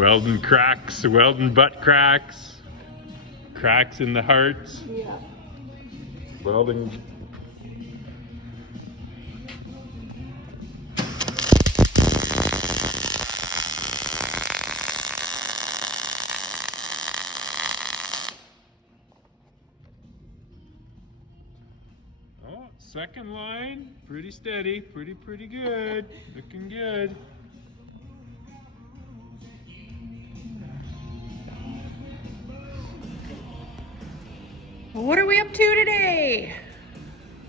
Welding cracks, welding butt cracks, cracks in the hearts. Yeah. Welding. Oh, second line, pretty steady, pretty good, looking good. Well, what are we up to today?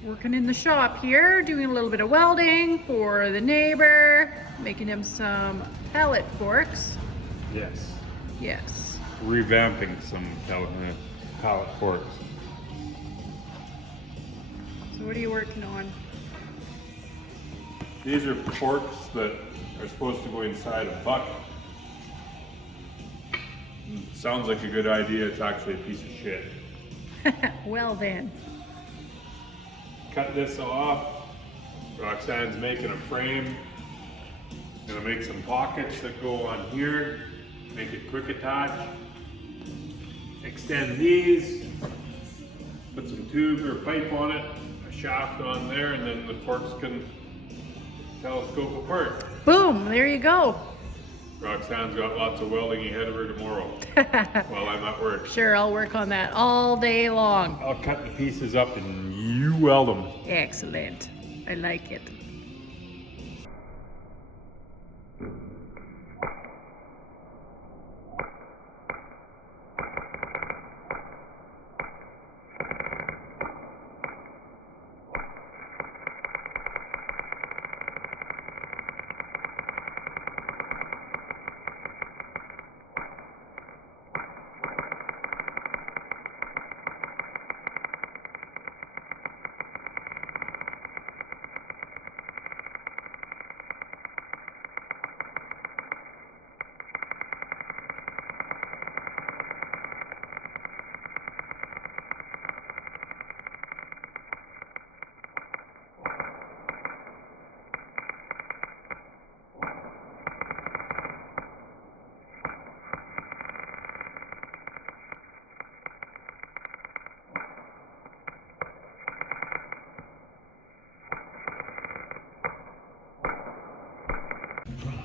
Working in the shop here, doing a little bit of welding for the neighbor, making him some pallet forks. Yes. Yes. Revamping some pallet forks. So what are you working on? These are forks that are supposed to go inside a bucket. Sounds like a good idea, it's actually a piece of shit. Well then. Cut this off. Roxanne's making a frame. Gonna make some pockets that go on here. Make it quick attach. Extend these. Put some tube or pipe on it. A shaft on there, and then the forks can telescope apart. Boom, there you go. Roxanne's got lots of welding ahead of her tomorrow while I'm at work. Sure, I'll work on that all day long. I'll cut the pieces up and you weld them. Excellent. I like it.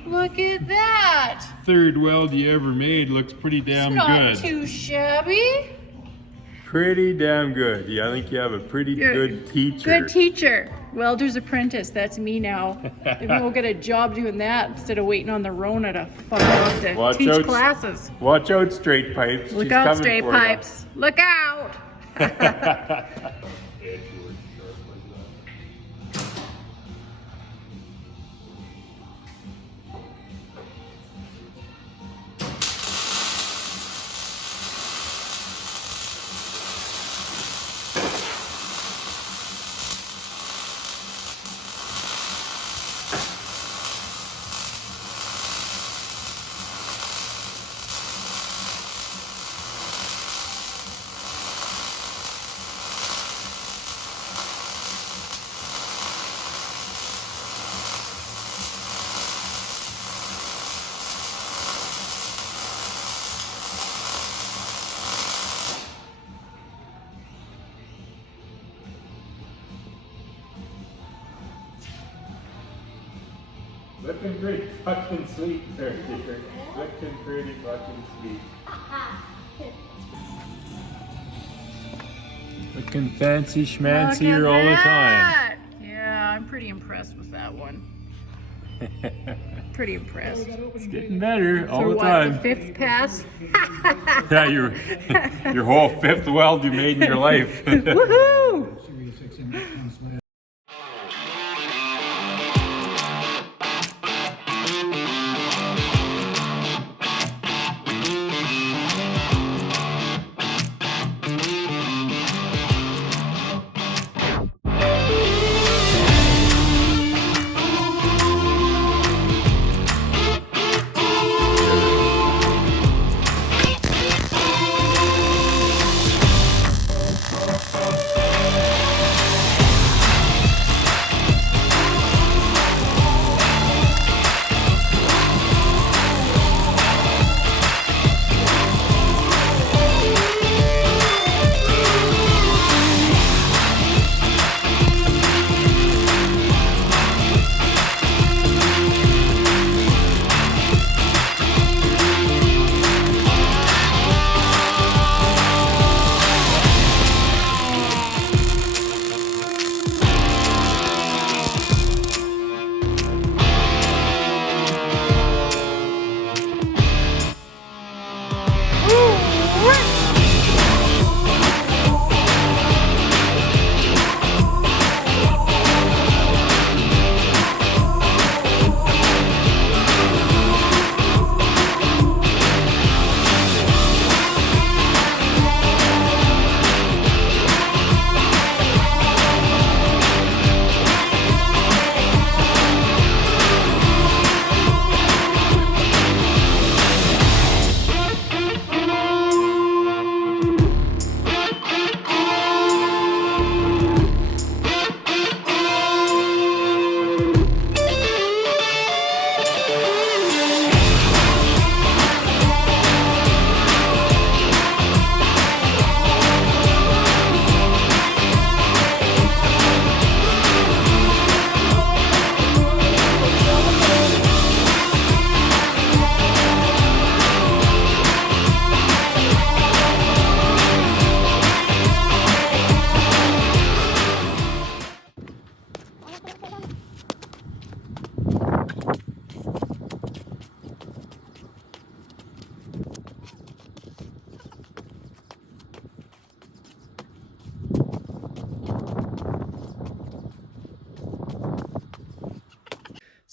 Look at that! Third weld you ever made looks pretty damn It's not good. too shabby. Pretty damn good. Yeah, I think you have a pretty good teacher. Good teacher. Welder's apprentice. That's me now. Maybe we'll get a job doing that instead of waiting on the Rona to fuck off to teach classes. Watch out, straight pipes. Look She's out, coming straight for pipes. Look out! Looking pretty fucking sweet there, Dick. Looking pretty fucking sweet. Looking fancy schmancy all the time. Yeah, I'm pretty impressed with that one. Pretty impressed. It's getting better all For the what, time. the fifth pass? Yeah, your whole fifth weld you made in your life. Woohoo!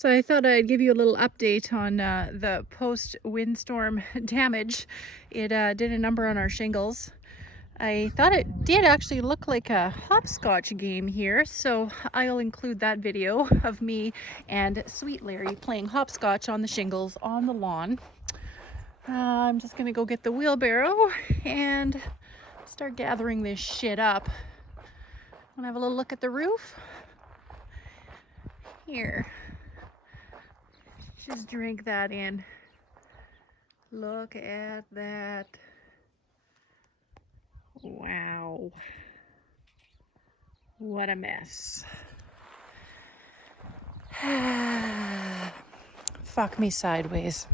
So I thought I'd give you a little update on the post-windstorm damage. It did a number on our shingles. I thought it did actually look like a hopscotch game here, so I'll include that video of me and Sweet Larry playing hopscotch on the shingles on the lawn. I'm just gonna go get the wheelbarrow and start gathering this shit up. Wanna have a little look at the roof? Here. Just drink that in. Look at that. Wow. What a mess. Fuck me sideways.